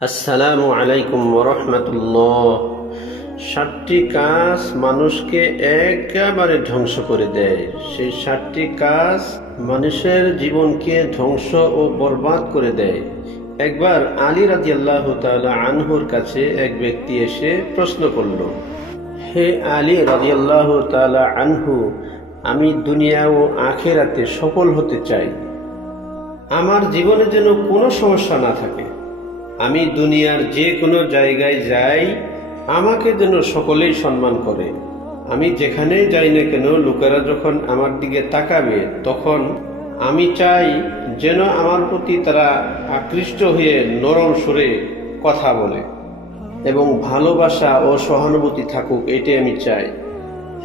আসসালামু আলাইকুম ওরহমতুল্লাহ। 7টি কাজ মানুষকে একেবারে ধ্বংস করে দেয়। সেই 7টি কাজ মানুষের জীবনকে ধ্বংস ও বরবাদ করে দেয়। একবার আলী রাদিয়াল্লাহু তাআলা আনহুর কাছে এক ব্যক্তি এসে প্রশ্ন করল, হে আলী রাদিয়াল্লাহু তাআলা আনহু, আমি দুনিয়া ও আখিরাতে সফল হতে চাই। আমার জীবনে যেন কোনো সমস্যা না থাকে। আমি দুনিয়ার যে কোনো জায়গায় যাই, আমাকে যেন সকলেই সম্মান করে। আমি যেখানে যাই না কেন, লোকেরা যখন আমার দিকে তাকাবে, তখন আমি চাই যেন আমার প্রতি তারা আকৃষ্ট হয়ে নরম সুরে কথা বলে এবং ভালোবাসা ও সহানুভূতি থাকুক, এটাই আমি চাই।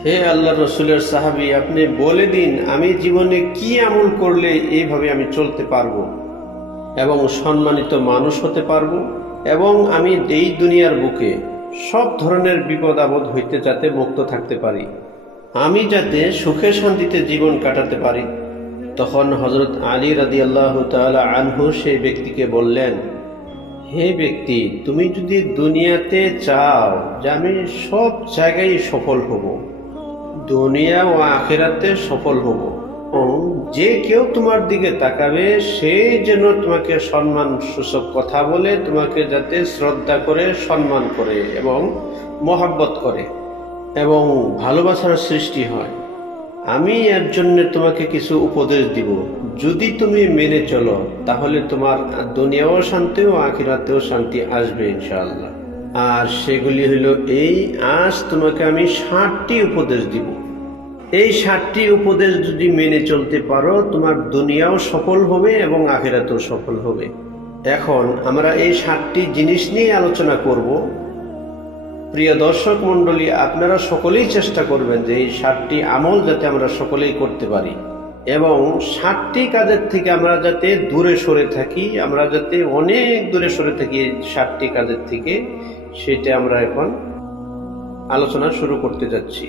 হে আল্লাহ রসুলের সাহাবী, আপনি বলে দিন আমি জীবনে কি আমল করলে এইভাবে আমি চলতে পারবো এবং সম্মানিত মানুষ হতে পারবো, এবং আমি এই দুনিয়ার বুকে সব ধরনের বিপদ আপদ হইতে যাতে মুক্ত থাকতে পারি, আমি যাতে সুখে শান্তিতে জীবন কাটাতে পারি। তখন হযরত আলী রাদিয়াল্লাহু তাআলা আনহু সেই ব্যক্তিকে বললেন, হে ব্যক্তি, তুমি যদি দুনিয়াতে চাও যে আমি সব জায়গায় সফল হব, দুনিয়া ও আখিরাতে সফল হব, যে কেউ তোমার দিকে তাকাবে সে যেন তোমাকে সম্মান সূচক কথা বলে, তোমাকে যাতে শ্রদ্ধা করে, সম্মান করে এবং মহব্বত করে এবং ভালোবাসার সৃষ্টি হয়, আমি এর জন্য তোমাকে কিছু উপদেশ দিব। যদি তুমি মেনে চলো তাহলে তোমার দুনিয়াও শান্তি ও আখিরাতেও শান্তি আসবে ইনশাআল্লাহ। আর সেগুলি হলো এই, আজ তোমাকে আমি 7টি উপদেশ দিব। এই 7টি উপদেশ যদি মেনে চলতে পারো, তোমার দুনিয়াও সফল হবে এবং আখিরাতেও সফল হবে। এখন আমরা এই 7টি জিনিস নিয়ে আলোচনা করব। প্রিয় দর্শক মণ্ডলী, আপনারা সকলেই চেষ্টা করবেন যে এই 7টি আমল যাতে আমরা সকলেই করতে পারি এবং 7টি কাজের থেকে আমরা যাতে দূরে সরে থাকি, আমরা যাতে অনেক দূরে সরে থাকি এই 7টি কাজের থেকে, সেটা আমরা এখন আলোচনা শুরু করতে যাচ্ছি।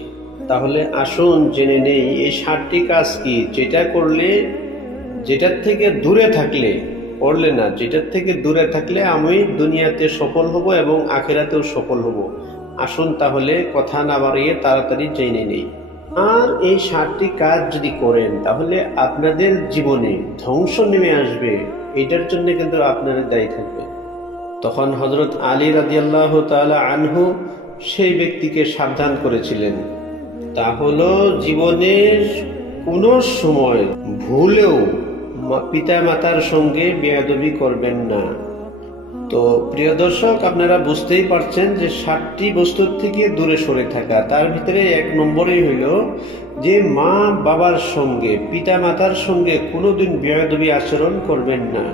তাহলে আসুন জেনে নেই এই 7টি কাজ কি, যেটা করলে, যেটার থেকে দূরে থাকলে, করলে না, যেটার থেকে দূরে থাকলে আমি দুনিয়াতে সফল হব এবং আখিরাতেও সফল হব। আসুন তাহলে কথা না বাড়িয়ে তাড়াতাড়ি জেনে নেই। আর এই 7টি কাজ যদি করেন তাহলে আপনাদের জীবনে ধ্বংস নেমে আসবে, এটার জন্য কিন্তু আপনারা দায়ী থাকবেন। তখন হযরত আলী রাদিয়াল্লাহু তাআলা আনহু সেই ব্যক্তিকে সাবধান করেছিলেন, তা হলো জীবনের কোনো সময় ভুলেও পিতা মাতার সঙ্গে বেয়াদবি করবেন না। তো প্রিয় দর্শক, আপনারা বুঝতেই পারছেন যে 7টি বস্তুর থেকে দূরে সরে থাকা, তার ভিতরে 1 নম্বরই হইল যে মা বাবার সঙ্গে, পিতা মাতার সঙ্গে কোনোদিন বেয়াদবি আচরণ করবেন না।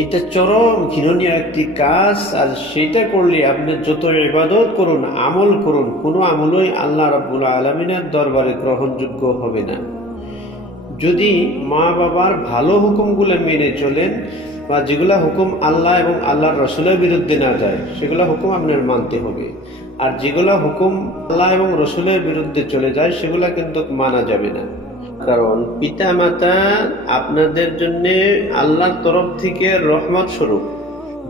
এইটা চরম ঘৃণনীয় একটি কাজ। আর সেটা করলে আপনি যত ইবাদত করুন, আমল করুন, কোনো আমলই আল্লাহ রাব্বুল আলামিনের দরবারে গ্রহণযোগ্য হবে না। যদি মা বাবার ভালো হুকুমগুলো মেনে চলেন বা যেগুলা হুকুম আল্লাহ এবং আল্লাহর রাসূলের বিরুদ্ধে না যায়, সেগুলা হুকুম আপনার মানতে হবে। আর যেগুলা হুকুম আল্লাহ এবং রাসূলের বিরুদ্ধে চলে যায়, সেগুলা কিন্তু মানা যাবে না। কারণ পিতা মাতা আপনাদের জন্য আল্লাহর তরফ থেকে রহমত স্বরূপ।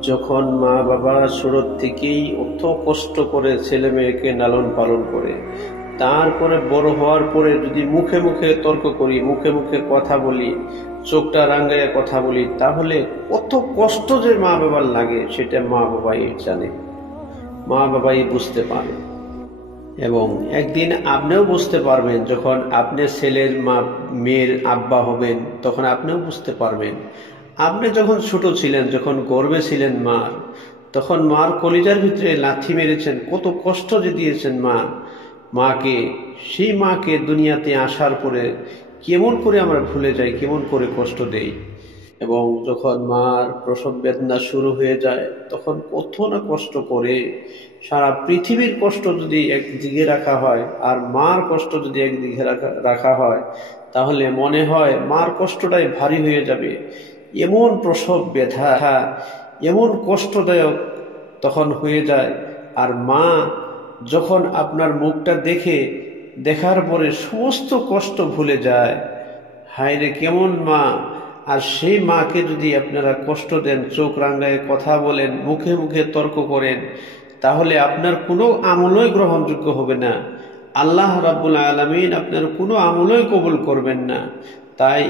যখন মা বাবা শুরু থেকেই অত কষ্ট করে ছেলে মেয়েকে লালন পালন করে, তারপরে বড় হওয়ার পরে যদি মুখে মুখে তর্ক করি, মুখে মুখে কথা বলি, চোখটা রাঙ্গাইয়া কথা বলি, তাহলে কত কষ্ট যে মা বাবার লাগে সেটা মা বাবাই জানে, মা বাবাই বুঝতে পারে। এবং একদিন আপনিও বুঝতে পারবেন, যখন আপনি ছেলের মেয়ের আব্বা হবেন, তখন আপনিও বুঝতে পারবেন। আপনি যখন ছোট ছিলেন, যখন গর্ভে ছিলেন মার, তখন মার কলিজার ভিতরে লাথি মেরেছেন, কত কষ্ট যে দিয়েছেন মাকে। সেই মাকে দুনিয়াতে আসার পরে কেমন করে আমরা ভুলে যাই, কেমন করে কষ্ট দেই। এবং যখন মার প্রসব বেদনা শুরু হয়ে যায়, তখন কত না কষ্ট করে। সারা পৃথিবীর কষ্ট যদি একদিকে রাখা হয় আর মার কষ্ট যদি একদিকে রাখা হয়, তাহলে মনে হয় মার কষ্টটাই ভারী হয়ে যাবে। এমন প্রসব ব্যথা, এমন কষ্টদায়ক তখন হয়ে যায়। আর মা যখন আপনার মুখটা দেখার পরে সমস্ত কষ্ট ভুলে যায়। হায় রে, কেমন মা! আর সেই মাকে যদি আপনারা কষ্ট দেন, চোখ রাঙায় কথা বলেন, মুখে মুখে তর্ক করেন, তাহলে আপনার কোনো আমলই গ্রহণযোগ্য হবে না। আল্লাহ রাব্বুল আলামিন আপনার কোনো আমলই কবুল করবেন না। তাই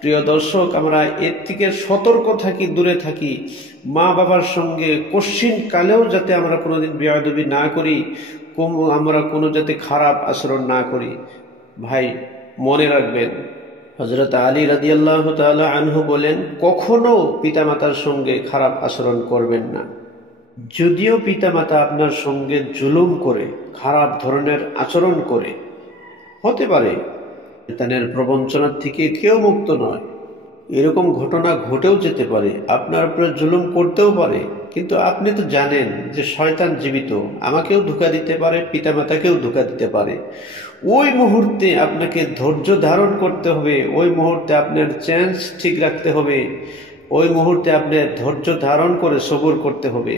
প্রিয় দর্শক, আমরা এর থেকে সতর্ক থাকি, দূরে থাকি। মা বাবার সঙ্গে কশ্চিন কালেও যাতে আমরা কোনোদিন বেয়াদবি না করি, আমরা কোনো যাতে খারাপ আচরণ না করি। ভাই মনে রাখবেন, হযরত আলী রাদিয়াল্লাহু তাআলা আনহু বলেন, কখনো পিতামাতার সঙ্গে খারাপ আচরণ করবেন না। যদিও পিতামাতা আপনার সঙ্গে জুলুম করে, খারাপ ধরনের আচরণ করে, হতে পারে শয়তানের প্রবঞ্চনার থেকে কেউ মুক্ত নয়, এরকম ঘটনা ঘটেও যেতে পারে, আপনার উপরে জুলুম করতেও পারে, কিন্তু আপনি তো জানেন যে শয়তান জীবিত, আমাকেও ধোঁকা দিতে পারে, পিতামাতাকেও ধোঁকা দিতে পারে। ওই মুহূর্তে আপনাকে ধৈর্য ধারণ করতে হবে, ওই মুহূর্তে আপনার চেঞ্জ ঠিক রাখতে হবে, ওই মুহূর্তে আপনার ধৈর্য ধারণ করে সবর করতে হবে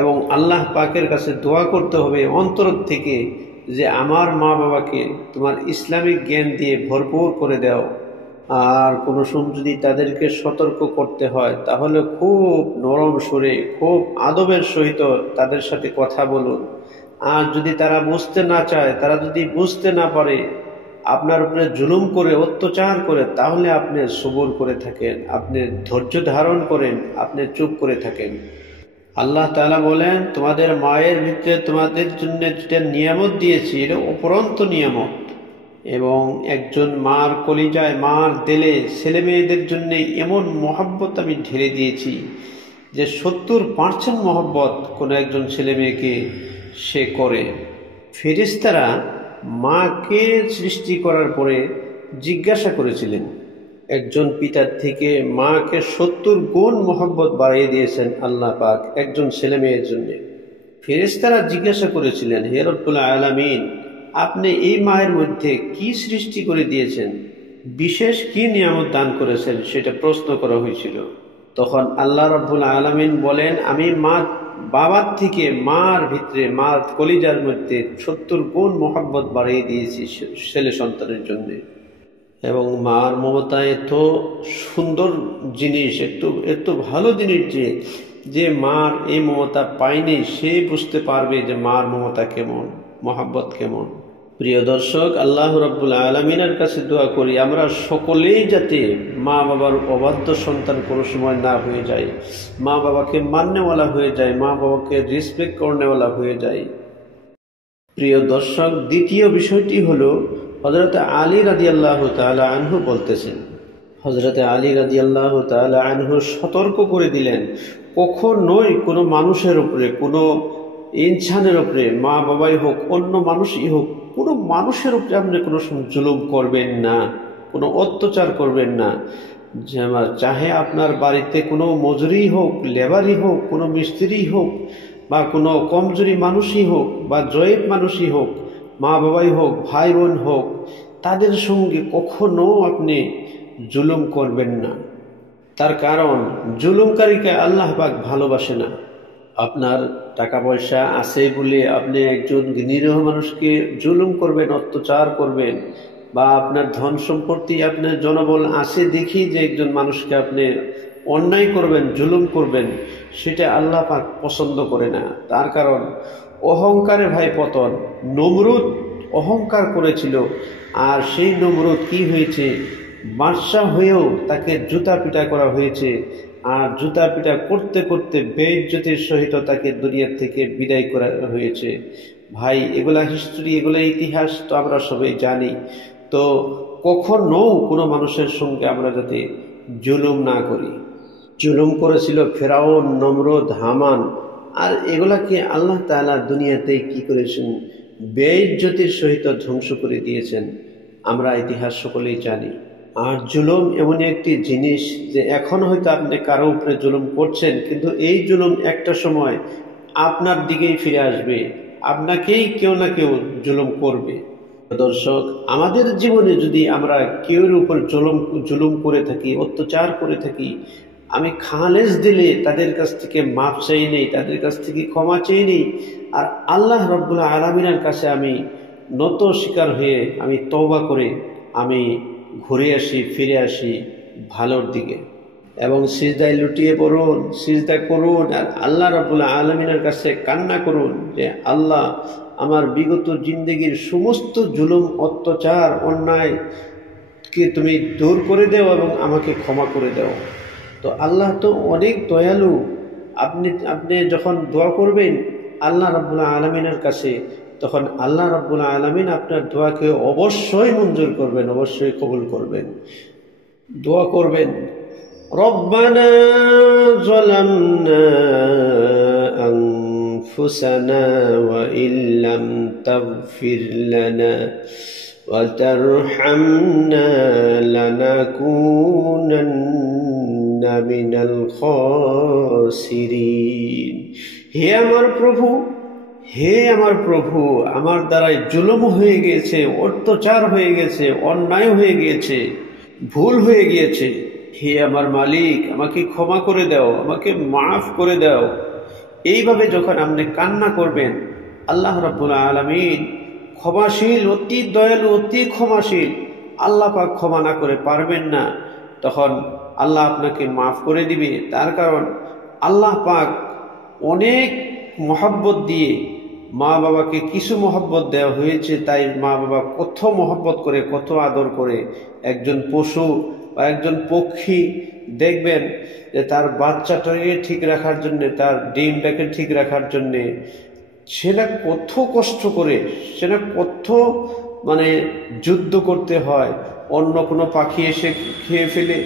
এবং আল্লাহ পাকের কাছে দোয়া করতে হবে অন্তর থেকে যে আমার মা বাবাকে তোমার ইসলামিক জ্ঞান দিয়ে ভরপুর করে দাও। আর কোনো সময় যদি তাদেরকে সতর্ক করতে হয়, তাহলে খুব নরম সুরে, খুব আদবের সহিত তাদের সাথে কথা বলুন। আর যদি তারা বুঝতে না চায়, তারা যদি বুঝতে না পারে, আপনার উপরে জুলুম করে, অত্যাচার করে, তাহলে আপনি সবর করে থাকেন, আপনি ধৈর্য ধারণ করেন, আপনি চুপ করে থাকেন। আল্লাহ তাআলা বলেন, তোমাদের মায়ের ভিতরে তোমাদের জন্য যেটা নিয়ামত দিয়েছি, এটা উপরন্ত নিয়ামত। এবং একজন মার কলিজায়, মার দিলে ছেলে মেয়েদের জন্য এমন মহব্বত আমি ঢেলে দিয়েছি যে 70% মহব্বত কোনো একজন ছেলে মেয়েকে সে করে। ফেরেশতারা মাকে সৃষ্টি করার পরে জিজ্ঞাসা করেছিলেন, একজন পিতার থেকে মাকে 70 গুণ মহব্বত বাড়িয়ে দিয়েছেন আল্লাহ পাক একজন ছেলে মেয়ের জন্য। ফেরেশতারা জিজ্ঞাসা করেছিলেন, হে রব্বুল আলামিন, আপনি এই মায়ের মধ্যে কি সৃষ্টি করে দিয়েছেন, বিশেষ কি নিয়ামত দান করেছেন, সেটা প্রশ্ন করা হয়েছিল। তখন আল্লাহ রাব্বুল আলামিন বলেন, আমি বাবার থেকে মার ভিতরে, মার কলিজার মধ্যে 70 গুণ মহব্বত বাড়িয়ে দিয়েছি ছেলে সন্তানের জন্য। এবং মার মমতা এত সুন্দর জিনিস, এত ভালো জিনিস যে মার এই মমতা পায়নি, সে বুঝতে পারবে যে মার মমতা কেমন, মহব্বত কেমন। প্রিয় দর্শক, আল্লাহ রাব্বুল আলামিনের কাছে দোয়া করি আমরা সকলেই যাতে মা বাবার অবাধ্য সন্তান কোনো সময় না হয়ে যায়, মা বাবাকে মাননেওয়ালা হয়ে যায়, মা বাবাকে রেসপেক্ট করনেওয়ালা হয়ে যায়। প্রিয় দর্শক, দ্বিতীয় বিষয়টি হলো হযরত আলী রাদিয়াল্লাহু তাআলা আনহু বলতেছেন, হযরত আলী রাদিয়াল্লাহু তাআলা আনহু সতর্ক করে দিলেন, কখনোই কোনো মানুষের উপরে, কোনো ইনসানের উপরে, মা বাবাই হোক, অন্য মানুষই হোক, কোনো মানুষের উপরে আপনি কোনো জুলুম করবেন না, কোনো অত্যাচার করবেন না। চাহে আপনার বাড়িতে কোনো মজুরি হোক, লেবারই হোক, কোনো মিস্ত্রি হোক, বা কোনো কমজোরি মানুষই হোক, বা জয়েব মানুষই হোক, মা বাবাই হোক, ভাই বোন হোক, তাদের সঙ্গে কখনো আপনি জুলুম করবেন না। তার কারণ জুলুমকারীকে আল্লাহ পাক ভালোবাসে না। আপনার টাকা পয়সা আছে বলে আপনি একজন নিরীহ মানুষকে জুলুম করবেন, অত্যাচার করবেন, বা আপনার ধন সম্পত্তি, আপনার জনবল আছে দেখি যে একজন মানুষকে আপনি অন্যায় করবেন, জুলুম করবেন, সেটা আল্লাহ পাক পছন্দ করে না। তার কারণ অহংকারে ভাই পতন। নমরুদ অহংকার করেছিল, আর সেই নমরুদ কি হয়েছে, বাদশা হয়েও তাকে জুতা পিটা করা হয়েছে, আর জুতা পিটা করতে করতে বেইজ্জতির সহিত তাকে দুনিয়া থেকে বিদায় করা হয়েছে। ভাই এগুলা হিস্ট্রি, এগুলা ইতিহাস তো আমরা সবাই জানি। তো কখনো কোনো মানুষের সঙ্গে আমরা যাতে জুলুম না করি। জুলুম করেছিল ফেরাউন, নমরুদ, হামান, আর এগুলাকে আল্লাহ তাআলা দুনিয়াতে কি করেছেন, বেইজ্জতির সহিত ধ্বংস করে দিয়েছেন। আমরা ইতিহাস সকলেই জানি। আর জুলুম এমনই একটি জিনিস যে এখন হয়তো আপনি কারো উপরে জুলুম করছেন, কিন্তু এই জুলুম একটা সময় আপনার দিকেই ফিরে আসবে, আপনাকেই কেউ না কেউ জুলুম করবে। দর্শক, আমাদের জীবনে যদি আমরা কেউর উপর জুলুম করে থাকি, অত্যাচার করে থাকি, আমি খালেস দিলে তাদের কাছ থেকে মাপ চাই নেই, তাদের কাছ থেকে ক্ষমা চাই নেই, আর আল্লাহ রাব্বুল আলামিনের কাছে আমি নত স্বীকার হয়ে আমি তওবা করে আমি ঘুরে আসি, ফিরে আসি, ভালোর দিকে, এবং সিজদায় লুটিয়ে পড়ুন, সিজদা করুন আর আল্লাহ রাব্বুল আলামিনের কাছে কান্না করুন যে আল্লাহ, আমার বিগত জিন্দেগির সমস্ত জুলুম, অত্যাচার, অন্যায়কে তুমি দূর করে দাও এবং আমাকে ক্ষমা করে দাও। তো আল্লাহ তো অনেক দয়ালু। আপনি যখন দোয়া করবেন আল্লাহ রাব্বুল আলামিনের কাছে, তখন আল্লাহ রাব্বুল আলামিন আপনার দোয়াকে অবশ্যই মঞ্জুর করবেন, অবশ্যই কবুল করবেন। দোয়া করবেন, রব্বানা যালামনা আনফুসানা ওয়া ইল্লাম তাগফির লানা ওয়া তারহামনা লানাকুনান্না মিনাল খাসিরিন। হে আমার প্রভু, হে আমার প্রভু, আমার দ্বারাই জুলুম হয়ে গিয়েছে, অত্যাচার হয়ে গেছে, অন্যায় হয়ে গিয়েছে, ভুল হয়ে গিয়েছে। হে আমার মালিক, আমাকে ক্ষমা করে দাও, আমাকে মাফ করে দাও। এইভাবে যখন আপনি কান্না করবেন, আল্লাহ রাব্বুল আলামিন ক্ষমাশীল, অতি দয়ালু, অতি ক্ষমাশীল। আল্লাহ পাক ক্ষমা না করে পারবেন না, তখন আল্লাহ আপনাকে মাফ করে দিবে। তার কারণ আল্লাহ পাক অনেক মহব্বত দিয়ে, মা বাবাকে কিছু মহব্বত দেওয়া হয়েছে, তাই মা বাবা কত মহব্বত করে, কত আদর করে। একজন পশু বা একজন পক্ষী দেখবেন যে তার বাচ্চাটাকে ঠিক রাখার জন্যে, তার ডিমটাকে ঠিক রাখার জন্যে সেটা কত কষ্ট করে, সেটা কত যুদ্ধ করতে হয়। অন্য কোনো পাখি এসে খেয়ে ফেলে,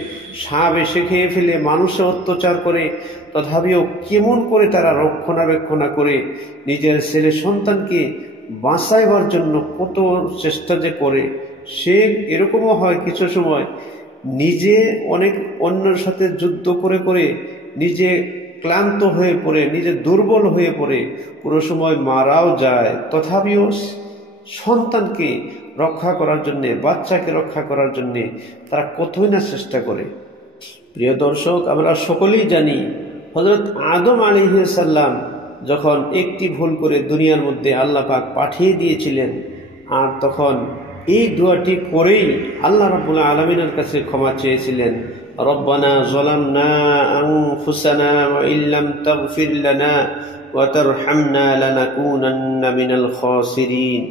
সাপ এসে খেয়ে ফেলে, মানুষে অত্যাচার করে, তথাপিও কেমন করে তারা রক্ষণাবেক্ষণা করে নিজের ছেলে সন্তানকে বাঁচাইবার জন্য কত চেষ্টা যে করে। সে এরকমও হয় কিছু সময় নিজে অনেক অন্যের সাথে যুদ্ধ করে করে নিজে ক্লান্ত হয়ে পড়ে, নিজে দুর্বল হয়ে পড়ে, কোনো সময় মারাও যায়। তথাপিও সন্তানকে রক্ষা করার জন্যে, বাচ্চাকে রক্ষা করার জন্যে তারা কতই না চেষ্টা করে। প্রিয় দর্শক, আমরা সকলেই জানি হযরত আদম আলাইহিস সালাম যখন একটি ভুল করে দুনিয়ার মধ্যে আল্লাহ পাক পাঠিয়ে দিয়েছিলেন, আর তখন এই দোয়াটি করেই আল্লাহ রাব্বুল আলামিনের কাছে ক্ষমা চেয়েছিলেন, রব্বানা যালামনা আনফুসানা ওয়া ইল্লাম তাগফির লানা ওয়া তারহামনা লানাকুনান্না মিনাল খাসিরিন।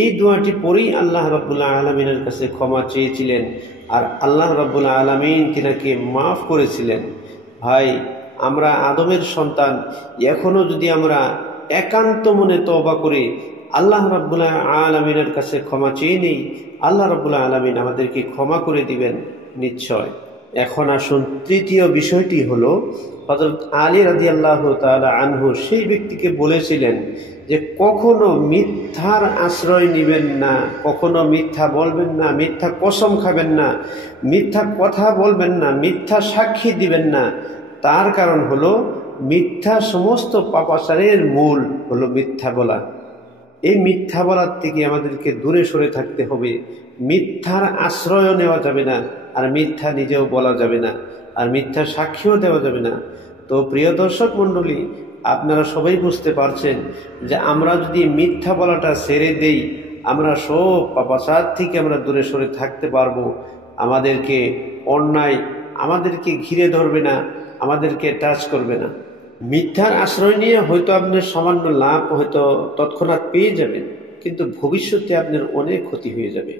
এই দোয়াটি পরেই আল্লাহ রাব্বুল আলামিনের কাছে ক্ষমা চেয়েছিলেন, আর আল্লাহ রাব্বুল আলামিন তিনাকে মাফ করেছিলেন। ভাই, আমরা আদমের সন্তান, এখনো যদি আমরা একান্ত মনে তওবা করি, আল্লাহ রাব্বুল আলামিনের কাছে ক্ষমা চেয়ে নেই, আল্লাহ রাব্বুল আলামিন আমাদেরকে ক্ষমা করে দিবেন নিশ্চয়। এখন আসুন, তৃতীয় বিষয়টি হলো, হযরত আলী রাদিয়াল্লাহু তাআলা আনহু সেই ব্যক্তিকে বলেছিলেন যে কখনো মিথ্যার আশ্রয় নেবেন না, কখনো মিথ্যা বলবেন না, মিথ্যা কসম খাবেন না, মিথ্যা কথা বলবেন না, মিথ্যা সাক্ষী দিবেন না। তার কারণ হলো মিথ্যা সমস্ত পাপাচারের মূল হলো মিথ্যা বলা। এই মিথ্যা বলার থেকে আমাদেরকে দূরে সরে থাকতে হবে। মিথ্যার আশ্রয়ও নেওয়া যাবে না, আর মিথ্যা নিজেও বলা যাবে না, আর মিথ্যা সাক্ষীও দেওয়া যাবে না। তো প্রিয় দর্শক মণ্ডলী, আপনারা সবাই বুঝতে পারছেন যে আমরা যদি মিথ্যা বলাটা ছেড়ে দেই, আমরা সব পাপাচার থেকে আমরা দূরে সরে থাকতে পারবো। আমাদেরকে অন্যায় আমাদেরকে ঘিরে ধরবে না, আমাদেরকে টাচ করবে না। মিথ্যার আশ্রয় নিয়ে হয়তো আপনার সামান্য লাভ হয়তো তৎক্ষণাৎ পেয়ে যাবেন, কিন্তু ভবিষ্যতে আপনার অনেক ক্ষতি হয়ে যাবে।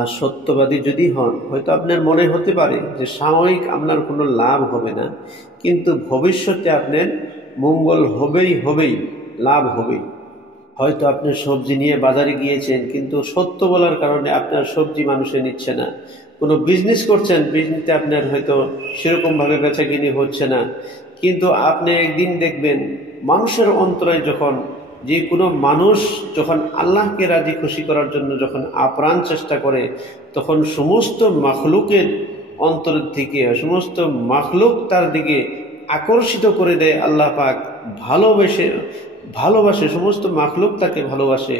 আর সত্যবাদী যদি হন, হয়তো আপনার মনে হতে পারে যে সাময়িক আপনার কোনো লাভ হবে না, কিন্তু ভবিষ্যতে আপনার মঙ্গল হবেই, লাভ হবেই। হয়তো আপনি সবজি নিয়ে বাজারে গিয়েছেন, কিন্তু সত্য বলার কারণে আপনার সবজি মানুষে নিচ্ছে না। কোনো বিজনেস করছেন, বিজনেসে আপনার হয়তো সেরকমভাবে বেচাকিনি হচ্ছে না, কিন্তু আপনি একদিন দেখবেন মানুষের অন্তরে যখন যে কোনো মানুষ যখন আল্লাহকে রাজি খুশি করার জন্য যখন আপ্রাণ চেষ্টা করে, তখন সমস্ত মাখলুকের অন্তর থেকে সমস্ত মাখলুক তার দিকে আকর্ষিত করে দেয়। আল্লাহ পাক ভালোবাসে, সমস্ত মাখলুক তাকে ভালোবাসে।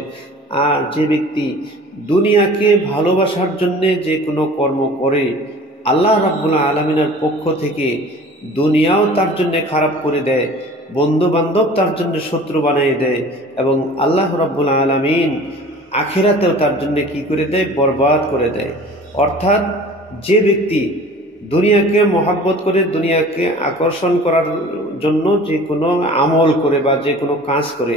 আর যে ব্যক্তি দুনিয়াকে ভালোবাসার জন্যে যে কোনো কর্ম করে, আল্লাহ রাব্বুল আলামিনের পক্ষ থেকে দুনিয়াও তার জন্য খারাপ করে দেয়, বন্ধু বান্ধব তার জন্য শত্রু বানিয়ে দেয়, এবং আল্লাহ রাব্বুল আলামিন আখিরাতেও তার জন্য কি করে দেয়, বরবাদ করে দেয়। অর্থাৎ যে ব্যক্তি দুনিয়াকে মহাব্বত করে, দুনিয়াকে আকর্ষণ করার জন্য যে কোনো আমল করে বা যে কোনো কাজ করে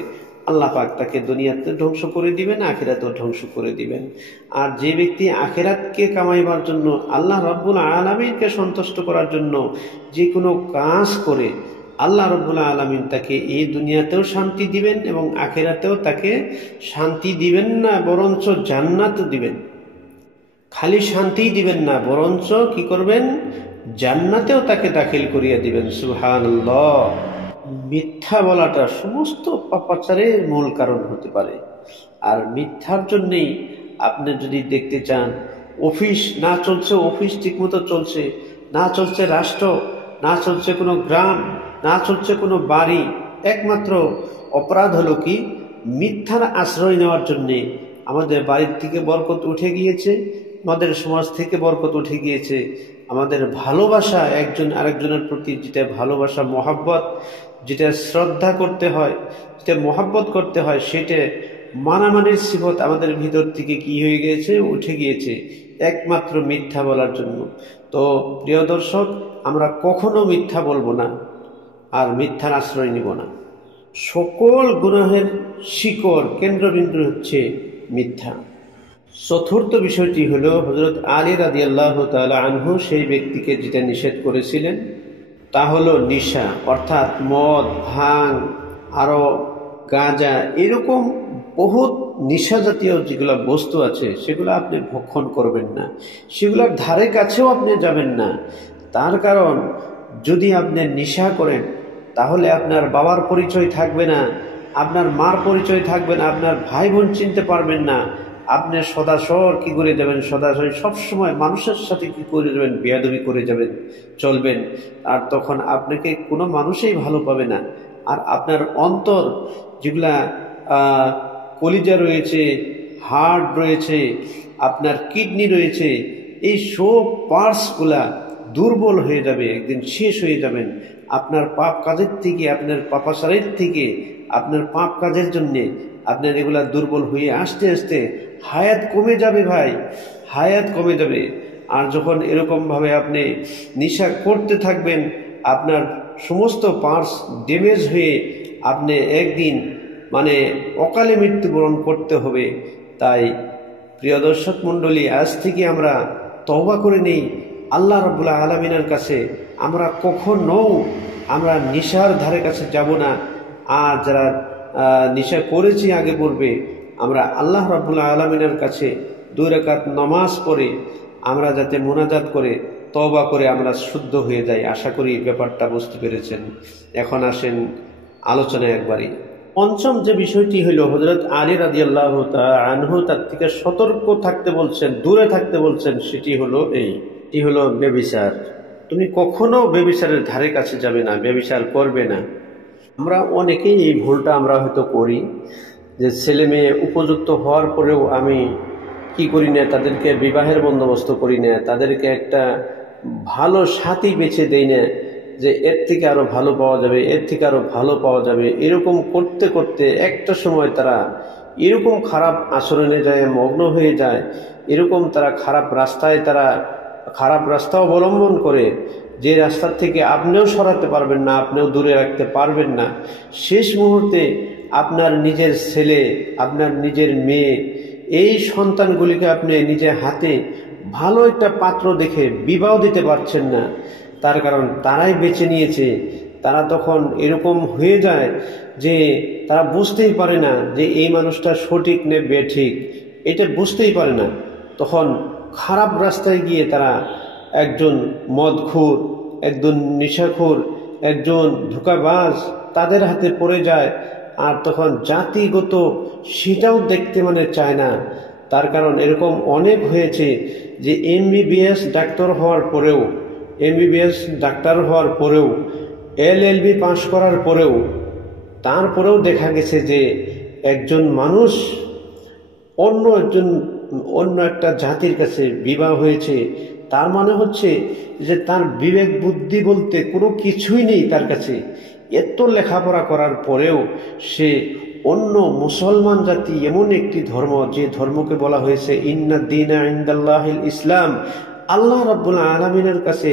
আল্লাহ পাক তাকে দুনিয়াতে ধ্বংস করে দিবেন, আখিরাতেও ধ্বংস করে দিবেন। আর যে ব্যক্তি আখিরাতকে কামাইবার জন্য, আল্লাহ রাব্বুল আলামিনকে সন্তুষ্ট করার জন্য যে কোনো কাজ করে, আল্লাহ রাব্বুল আলামিন তাকে এই দুনিয়াতেও শান্তি দিবেন এবং আখিরাতেও তাকে শান্তি দিবেন না, বরঞ্চ জান্নাত দিবেন। খালি শান্তিই দিবেন না, বরঞ্চ কি করবেন, জান্নাতেও তাকে দাখিল করিয়া দিবেন। সুবহানাল্লাহ। মিথ্যা বলাটা সমস্ত পাপাচারের মূল কারণ হতে পারে। আর মিথ্যার জন্যেই আপনি যদি দেখতে চান, অফিস না চলছে, অফিস ঠিকমতো চলছে না, চলছে রাষ্ট্র না, চলছে কোনো গ্রাম না, চলছে কোনো বাড়ি, একমাত্র অপরাধ হলো কি, মিথ্যার আশ্রয় নেওয়ার জন্যে আমাদের বাড়ির থেকে বরকত উঠে গিয়েছে, আমাদের সমাজ থেকে বরকত উঠে গিয়েছে, আমাদের ভালোবাসা একজন আরেকজনের প্রতি, যেটা ভালোবাসা মহাব্বত, যেটা শ্রদ্ধা করতে হয়, যেটা মহাব্বত করতে হয়, সেটা মানামানির সিফত আমাদের ভিতর থেকে কি হয়ে গিয়েছে, উঠে গিয়েছে, একমাত্র মিথ্যা বলার জন্য। তো প্রিয় দর্শক, আমরা কখনো মিথ্যা বলবো না আর মিথ্যার আশ্রয় নিব না। সকল গুনাহের শিকড়, কেন্দ্রবিন্দু হচ্ছে মিথ্যা। চতুর্থ বিষয়টি হলো, হযরত আলী রাদিয়াল্লাহু তাআলা আনহু সেই ব্যক্তিকে যেটা নিষেধ করেছিলেন তা হলো নিশা, অর্থাৎ মদ, ভাং, আরো গাঁজা, এরকম বহুত নিশা জাতীয় যেগুলো বস্তু আছে সেগুলো আপনি ভক্ষণ করবেন না, সেগুলোর ধারে কাছেও আপনি যাবেন না। তার কারণ, যদি আপনি নিশা করেন তাহলে আপনার বাবার পরিচয় থাকবে না, আপনার মার পরিচয় থাকবে না, আপনার ভাই বোন চিনতে পারবেন না, আপনি সদাসর কি করে যাবেন, সদাসর সবসময় মানুষের সাথে কি করে যাবেন, বেয়াদবি করে যাবেন, চলবেন। আর তখন আপনাকে কোনো মানুষই ভালো পাবে না। আর আপনার অন্তর, যেগুলা কলিজা রয়েছে, হার্ট রয়েছে, আপনার কিডনি রয়েছে, এই সব পার্টসগুলা দুর্বল হয়ে যাবে, একদিন শেষ হয়ে যাবেন। আপনার পাপ কাজের থেকে, আপনার পাপাচারের থেকে, আপনার পাপ কাজের জন্যে আপনার এগুলা দুর্বল হয়ে আস্তে আস্তে হায়াত কমে যাবে ভাই, হায়াত কমে যাবে। আর যখন এরকমভাবে আপনি নেশা করতে থাকবেন, আপনার সমস্ত পার্টস ড্যামেজ হয়ে আপনি একদিন অকালে মৃত্যুবরণ করতে হবে। তাই প্রিয় দর্শক মণ্ডলী, আজ থেকে আমরা তওবা করে নেই আল্লাহ রাব্বুল আলামিনের কাছে। আমরা কখনো আমরা নেশার ধারে কাছে যাব না। আর যারা নেশা করেছি আগে পূর্বে, আমরা আল্লাহ রাব্বুল আলামিনের কাছে 2 রাকাত নামাজ পড়ে আমরা যাতে মুনাজাত করে তওবা করে আমরা শুদ্ধ হয়ে যাই। আশা করি ব্যাপারটা বুঝতে পেরেছেন। এখন আসেন আলোচনায় একবারই। পঞ্চম যে বিষয়টি হইল, হযরত আলী রাদিয়াল্লাহু তাআলা আনহু তার থেকে সতর্ক থাকতে বলছেন, দূরে থাকতে বলছেন, সেটি হলো এটি হলো ব্যভিচার। তুমি কখনো ব্যভিচারের ধারে কাছে যাবে না, ব্যভিচার করবে না। আমরা অনেকেই এই ভুলটা আমরা হয়তো করি, যে ছেলে মেয়ে উপযুক্ত হওয়ার পরেও আমি কি করি না, তাদেরকে বিবাহের বন্দোবস্ত করি না, তাদেরকে একটা ভালো সাথী বেছে দেই না, যে এর থেকে আরো ভালো পাওয়া যাবে, এর থেকে আরো ভালো পাওয়া যাবে। এরকম করতে করতে একটা সময় তারা এরকম খারাপ আচরণে যায়, মগ্ন হয়ে যায়, এরকম তারা খারাপ রাস্তা অবলম্বন করে, যে রাস্তার থেকে আপনিও সরাতে পারবেন না, আপনিও দূরে রাখতে পারবেন না। শেষ মুহূর্তে আপনার নিজের ছেলে, আপনার নিজের মেয়ে, এই সন্তানগুলিকে আপনি নিজের হাতে ভালো একটা পাত্র দেখে বিবাহ দিতে পারছেন না। তার কারণ তারাই বেছে নিয়েছে। তারা তখন এরকম হয়ে যায় যে তারা বুঝতেই পারে না যে এই মানুষটা সঠিক নে বেঠিক, এটা বুঝতেই পারে না। তখন খারাপ রাস্তায় গিয়ে তারা একজন মদখোর, একজন নেশাখোর, একজন ধোঁকাবাজ তাদের হাতে পড়ে যায়। আর তখন জাতিগত সেটাও দেখতে চায় না। তার কারণ এরকম অনেক হয়েছে যে এমবিবিএস ডাক্তার হওয়ার পরেও, এলএলবি পাশ করার পরেও, তারপরেও দেখা গেছে যে একজন মানুষ অন্য একটা জাতির কাছে বিবাহ হয়েছে। তার মানে হচ্ছে যে তার বিবেক বুদ্ধি বলতে কোনো কিছুই নেই তার কাছে। এত লেখাপড়া করার পরেও সে অন্য মুসলমান জাতি, এমন একটি ধর্ম, যে ধর্মকে বলা হয়েছে ইন্না দীনা ইনদাল্লাহিল ইসলাম, আল্লাহ রাব্বুল আলামিনের কাছে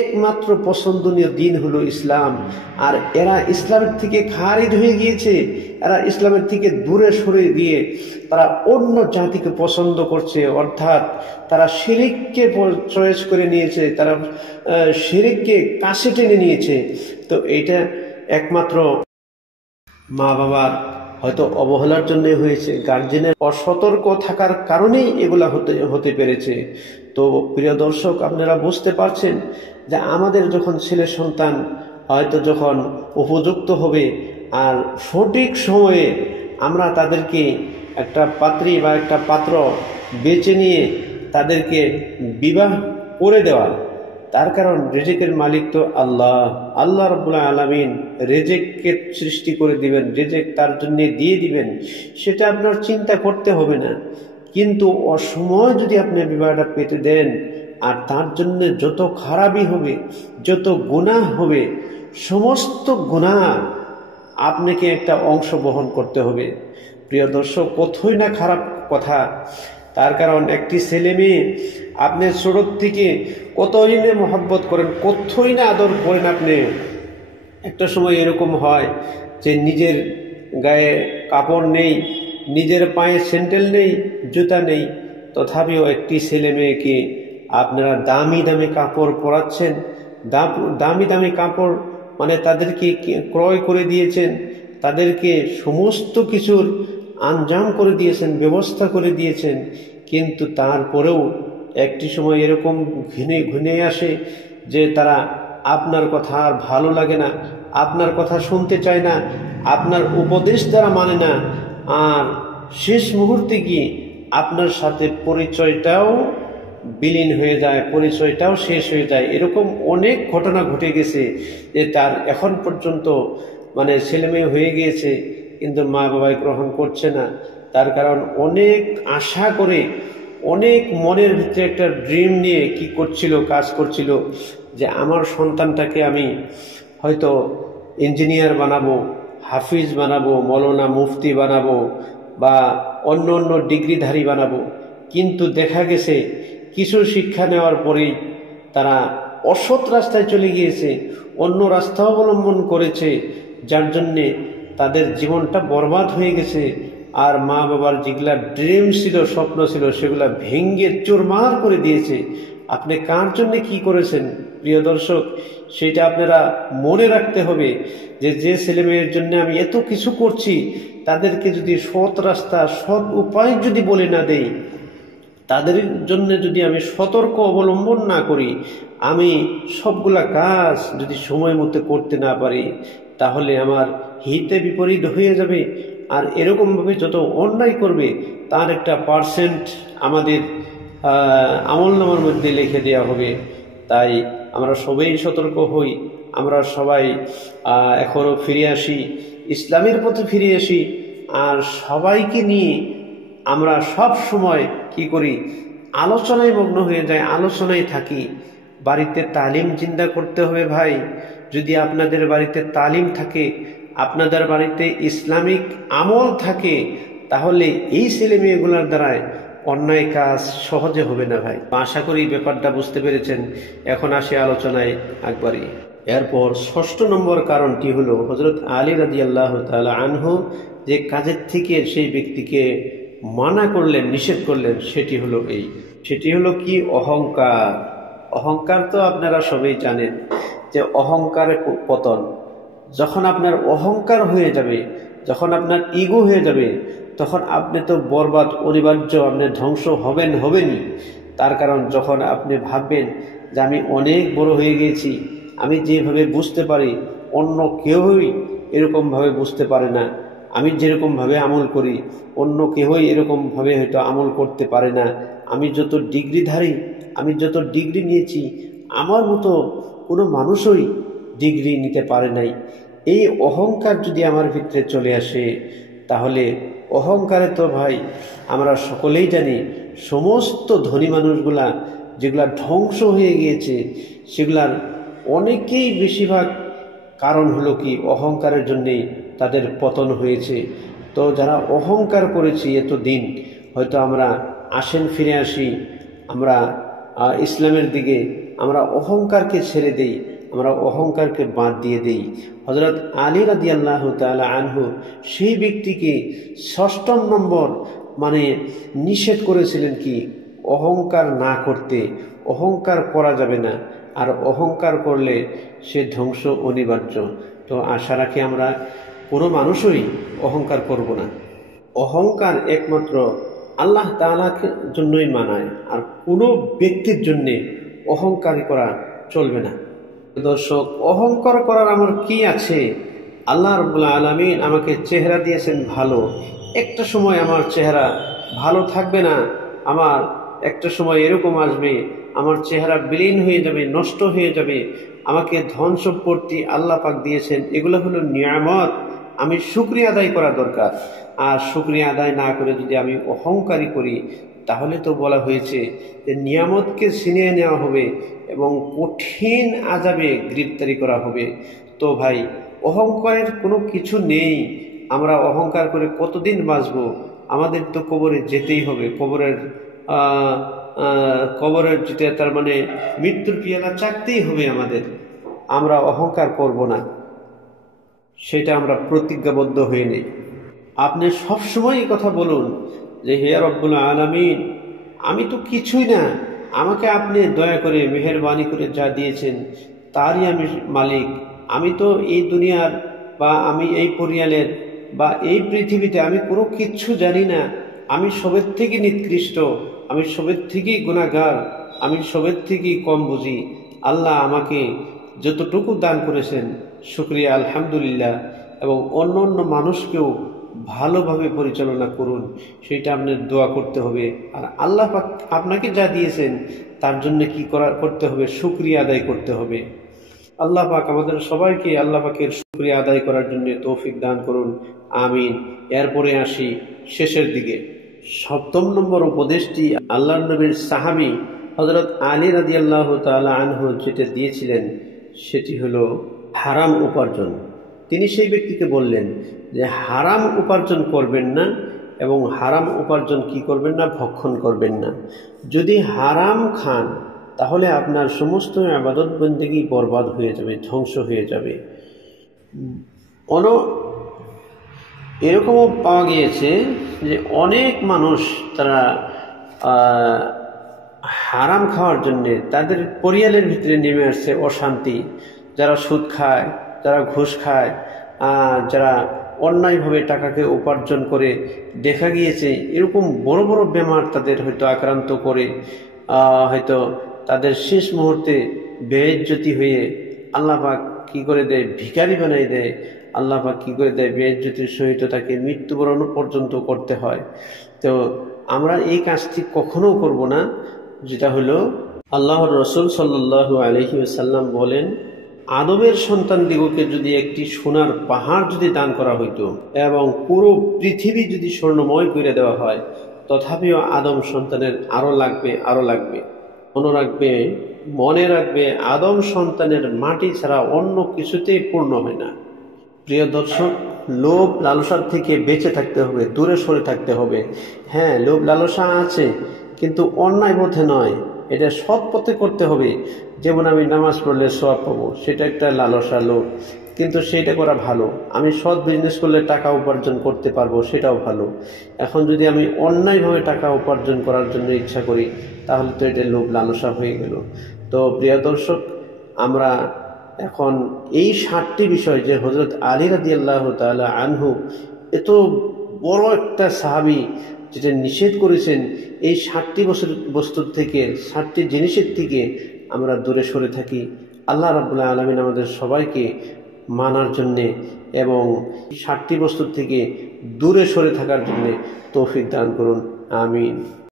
একমাত্র পছন্দনীয় দিন হলো ইসলাম। আর এরা ইসলামের থেকে খারিজ হয়ে গিয়েছে, এরা ইসলামের থেকে দূরে সরে গিয়ে তারা অন্য জাতিকে পছন্দ করছে, অর্থাৎ তারা শিরিককে চয়েস করে নিয়েছে, তারা শিরিককে কাছে টেনে নিয়েছে। তো এইটা একমাত্র মা বাবার হয়তো অবহেলার জন্য হয়েছে, গার্জেনের অসতর্ক থাকার কারণেই এগুলা হতে পেরেছে। তো প্রিয় দর্শক, আপনারা বুঝতে পারছেন যে আমাদের যখন ছেলে সন্তান হয়তো যখন উপযুক্ত হবে আর সঠিক সময়ে আমরা তাদেরকে একটা পাত্রী বা একটা পাত্র বেছে নিয়ে তাদেরকে বিবাহ করে দেওয়া, তার কারণ রিজিকের মালিক তো আল্লাহ। আল্লাহ রাব্বুল আলামিন রিজিককে সৃষ্টি করে দিবেন, রিজিক তার জন্য দিয়ে দিবেন, সেটা আপনার চিন্তা করতে হবে না। কিন্তু অসময় যদি আপনি বিবাহটা পেতে দেন, আর তার জন্য যত খারাপই হবে, যত গুনাহ হবে, সমস্ত গুনাহ আপনাকে একটা অংশ বহন করতে হবে। প্রিয় দর্শক, কতই না খারাপ কথা। তার কারণ একটি ছেলে মেয়ে আপনি ছোট থেকে কতই না মহব্বত করেন, কতই না আদর করেন আপনি, একটা সময় এরকম হয় যে নিজের গায়ে কাপড় নেই, নিজের পায়ে স্যান্ডেল নেই, জুতা নেই, তথাপিও একটি ছেলে মেয়েকে আপনারা দামি দামি কাপড় পরাচ্ছেন, দামি দামি কাপড় মানে তাদেরকে ক্রয় করে দিয়েছেন, তাদেরকে সমস্ত কিছুর আঞ্জাম করে দিয়েছেন, ব্যবস্থা করে দিয়েছেন। কিন্তু তারপরেও একটি সময় এরকম ঘুনে আসে যে তারা আপনার কথা আর ভালো লাগে না, আপনার কথা শুনতে চায় না, আপনার উপদেশ দ্বারা মানে না, আর শেষ মুহূর্তে গিয়ে আপনার সাথে পরিচয়টাও বিলীন হয়ে যায়, পরিচয়টাও শেষ হয়ে যায়। এরকম অনেক ঘটনা ঘটে গেছে যে তার এখন পর্যন্ত মানে ছেলে মেয়ে হয়ে গিয়েছে কিন্তু মা বাবাই গ্রহণ করছে না। তার কারণ অনেক আশা করে, অনেক মনের ভিতরে একটা ড্রিম নিয়ে কি করছিল, কাজ করছিল যে আমার সন্তানটাকে আমি হয়তো ইঞ্জিনিয়ার বানাবো, হাফিজ বানাবো, মৌলানা মুফতি বানাবো বা অন্য অন্য ডিগ্রিধারী বানাবো। কিন্তু দেখা গেছে কিছু শিক্ষা নেওয়ার পরেই তারা অসৎ রাস্তায় চলে গিয়েছে, অন্য রাস্তা অবলম্বন করেছে, যার জন্যে তাদের জীবনটা বরবাদ হয়ে গেছে। আর মা বাবার যেগুলা ড্রিম ছিল, স্বপ্ন ছিল, সেগুলা ভেঙ্গে চুরমার করে দিয়েছে। আপনি কার জন্য কি করেছেন প্রিয় দর্শক, সেটা আপনারা মনে রাখতে হবে যে যে ছেলে মেয়ের জন্য আমি এত কিছু করছি, তাদেরকে যদি সৎ রাস্তা, সৎ উপায় যদি বলে না দেই, তাদের জন্য যদি আমি সতর্ক অবলম্বন না করি, আমি সবগুলা কাজ যদি সময় মতো করতে না পারি, তাহলে আমার হিতে বিপরীত হয়ে যাবে। আর এরকমভাবে যত অন্যায় করবে তার একটা পার্সেন্ট আমাদের আমলনামার মধ্যে লিখে দেওয়া হবে। তাই আমরা সবাই সতর্ক হই, আমরা সবাই এখনো ফিরে আসি, ইসলামের পথে ফিরে আসি। আর সবাইকে নিয়ে আমরা সব সময় কি করি, আলোচনায় মগ্ন হয়ে যাই, আলোচনায় থাকি। বাড়িতে তালিম চিন্তা করতে হবে ভাই। যদি আপনাদের বাড়িতে তালিম থাকে, আপনাদের বাড়িতে ইসলামিক আমল থাকে, তাহলে এই ছেলে মেয়েগুলোর দ্বারায় অন্যায় কাজ সহজে হবে না ভাই। আশা করি ব্যাপারটা বুঝতে পেরেছেন। এখন আসে আলোচনায় একবারই। এরপর ৬ষ্ঠ নম্বর কারণটি হলো হযরত আলী রাদিয়াল্লাহু তাআলা আনহু যে কাজের থেকে সেই ব্যক্তিকে মানা করলেন, নিষেধ করলেন, সেটি হলো কি, অহংকার। অহংকার তো আপনারা সবাই জানেন যে অহংকারে পতন। যখন আপনার অহংকার হয়ে যাবে, যখন আপনার ইগো হয়ে যাবে, তখন আপনি তো বরবাদ অনিবার্য, আপনি ধ্বংস হবেনই। তার কারণ যখন আপনি ভাববেন যে আমি অনেক বড় হয়ে গিয়েছি, আমি যেভাবে বুঝতে পারি অন্য কেউই এরকমভাবে বুঝতে পারে না, আমি যেরকমভাবে আমল করি অন্য কেউই এরকমভাবে হয়তো আমল করতে পারে না, আমি যত ডিগ্রিধারী, আমি যত ডিগ্রি নিয়েছি, আমার মতো কোনো মানুষই ডিগ্রি নিতে পারে নাই। এই অহংকার যদি আমার ভিতরে চলে আসে, তাহলে অহংকারে তো ভাই আমরা সকলেই জানি সমস্ত ধনী মানুষগুলা যেগুলা ধ্বংস হয়ে গিয়েছে, সেগুলার অনেকেই বেশিরভাগ কারণ হলো কি, অহংকারের জন্যেই তাদের পতন হয়েছে। তো যারা অহংকার করেছি এতদিন, হয়তো আমরা আসেন ফিরে আসি, আমরা ইসলামের দিকে আমরা অহংকারকে ছেড়ে দেই, আমরা অহংকারকে বাদ দিয়ে দেই। হযরত আলী রাদিয়াল্লাহু তাআলা আনহু সেই ব্যক্তিকে 6ম নম্বর নিষেধ করেছিলেন কি অহংকার না করতে। অহংকার করা যাবে না, আর অহংকার করলে সে ধ্বংস অনিবার্য। তো আশা রাখি আমরা কোনো মানুষই অহংকার করব না। অহংকার একমাত্র আল্লাহ তাআলার জন্যই মানায়, আর কোনো ব্যক্তির জন্যে অহংকার করা চলবে না। দর্শক, অহংকার করার আমার কি আছে? আল্লাহ রাব্বুল আলামিন আমাকে চেহারা দিয়েছেন ভালো, একটা সময় আমার চেহারা ভালো থাকবে না, আমার একটা সময় এরকম আসবে আমার চেহারা বিলীন হয়ে যাবে, নষ্ট হয়ে যাবে। আমাকে ধন সম্পত্তি আল্লাহ পাক দিয়েছেন, এগুলো হলো নিয়ামত, আমি শুকরিয়া আদায় করা দরকার। আর শুকরিয়া আদায় না করে যদি আমি অহংকারী করি, তাহলে তো বলা হয়েছে যে নিয়ামতকে ছিনিয়ে নেওয়া হবে এবং কঠিন আযাবে গ্রেফতারি করা হবে। তো ভাই, অহংকারের কোনো কিছু নেই। আমরা অহংকার করে কতদিন বাঁচব? আমাদের তো কবরে যেতেই হবে। কবরের যেতে তার মৃত্যুর পিয়ালা চাকতেই হবে আমাদের। আমরা অহংকার করব না, সেটা আমরা প্রতিজ্ঞাবদ্ধ হয়ে নেই। আপনি সবসময় এই কথা বলুন যে হে রব্বুল আলামিন, আমি তো কিছুই না, আমাকে আপনি দয়া করে মেহেরবানি করে যা দিয়েছেন তারই আমি মালিক। আমি তো এই দুনিয়ার বা আমি এই পরিয়ালের বা এই পৃথিবীতে আমি কোনো কিচ্ছু জানি না। আমি সবের থেকে নিকৃষ্ট, আমি সবের থেকেই গুনাহগার, আমি সবের থেকেই কম বুঝি। আল্লাহ আমাকে যতটুকু দান করেছেন শুকরিয়া আলহামদুলিল্লাহ, এবং অন্য অন্য মানুষকেও ভালোভাবে পরিচালনা করুন, সেটা আপনার দোয়া করতে হবে। আর আল্লাহ পাক আপনাকে যা দিয়েছেন তার জন্য কি করতে হবে? শুকরিয়া আদায় করতে হবে। আল্লাহ পাক আমাদের সবাইকে আল্লাহ পাকের শুকরিয়া আদায় করার জন্য তৌফিক দান করুন, আমিন। এরপরে আসি শেষের দিকে। 7ম নম্বর উপদেশটি আল্লাহর নবীর সাহাবী হযরত আলী রাদিয়াল্লাহু তাআলা আনহু যেটা দিয়েছিলেন সেটি হলো হারাম উপার্জন। তিনি সেই ব্যক্তিকে বললেন যে হারাম উপার্জন করবেন না, এবং হারাম উপার্জন কি করবেন না? ভক্ষণ করবেন না। যদি হারাম খান তাহলে আপনার সমস্ত ইবাদত বন্দেগী বরবাদ হয়ে যাবে, ধ্বংস হয়ে যাবে। এরকমও পাওয়া গিয়েছে যে অনেক মানুষ তারা হারাম খাওয়ার জন্যে তাদের পরিয়ালের ভিতরে নেমে আসছে অশান্তি। যারা সুদ খায়, যারা ঘুষ খায়, যারা অন্যায়ভাবে টাকাকে উপার্জন করে, দেখা গিয়েছে এরকম বড় বড় বেমার তাদের হয়তো আক্রান্ত করে, হয়তো তাদের শেষ মুহূর্তে বেইজ্জতি হয়ে আল্লাহ পাক কি করে দেয়? ভিখারি বানাই দেয়। আল্লাহ পাক কি করে দেয়? বেইজ্জতির সহিত তাকে মৃত্যুবরণ পর্যন্ত করতে হয়। তো আমরা এই কাজটি কখনো করব না, যেটা হলো আল্লাহর রাসূল সাল্লাল্লাহু আলাইহি ওয়াসাল্লাম বলেন, আদমের সন্তানদিগকে যদি একটি সোনার পাহাড় যদি দান করা হইতো এবং পুরো পৃথিবী যদি স্বর্ণময় করে দেওয়া হয়, তথাপিও আদম সন্তানের আরো লাগবে। মনে রাখবে আদম সন্তানের মাটি ছাড়া অন্য কিছুতেই পূর্ণ হয় না। প্রিয় দর্শক, লোভ লালসার থেকে বেঁচে থাকতে হবে, দূরে সরে থাকতে হবে। হ্যাঁ, লোভ লালসা আছে, কিন্তু অন্যায় পথে নয়, এটা সৎ পথে করতে হবে। যেমন আমি নামাজ পড়লে সওয়াব পাবো, সেটা একটা লালসা, লোভ, কিন্তু সেটা করা ভালো। আমি সৎ বিজনেস করলে টাকা উপার্জন করতে পারবো, সেটাও ভালো। এখন যদি আমি অন্যায়ভাবে টাকা উপার্জন করার জন্য ইচ্ছা করি, তাহলে তো এটা লোভ লালসা হয়ে গেল। তো প্রিয় দর্শক, আমরা এখন এই 7টি বিষয় যে হযরত আলী রাদিয়াল্লাহু তাআলা আনহু এত বড় একটা সাহাবী যেটা নিষেধ করেছেন, এই 7টি বস্তুর থেকে, 7টি জিনিসের থেকে আমরা দূরে সরে থাকি। আল্লাহ রাব্বুল আলামিন আমাদের সবাইকে মানার জন্যে এবং 7টি বস্তুর থেকে দূরে সরে থাকার জন্যে তৌফিক দান করুন, আমিন।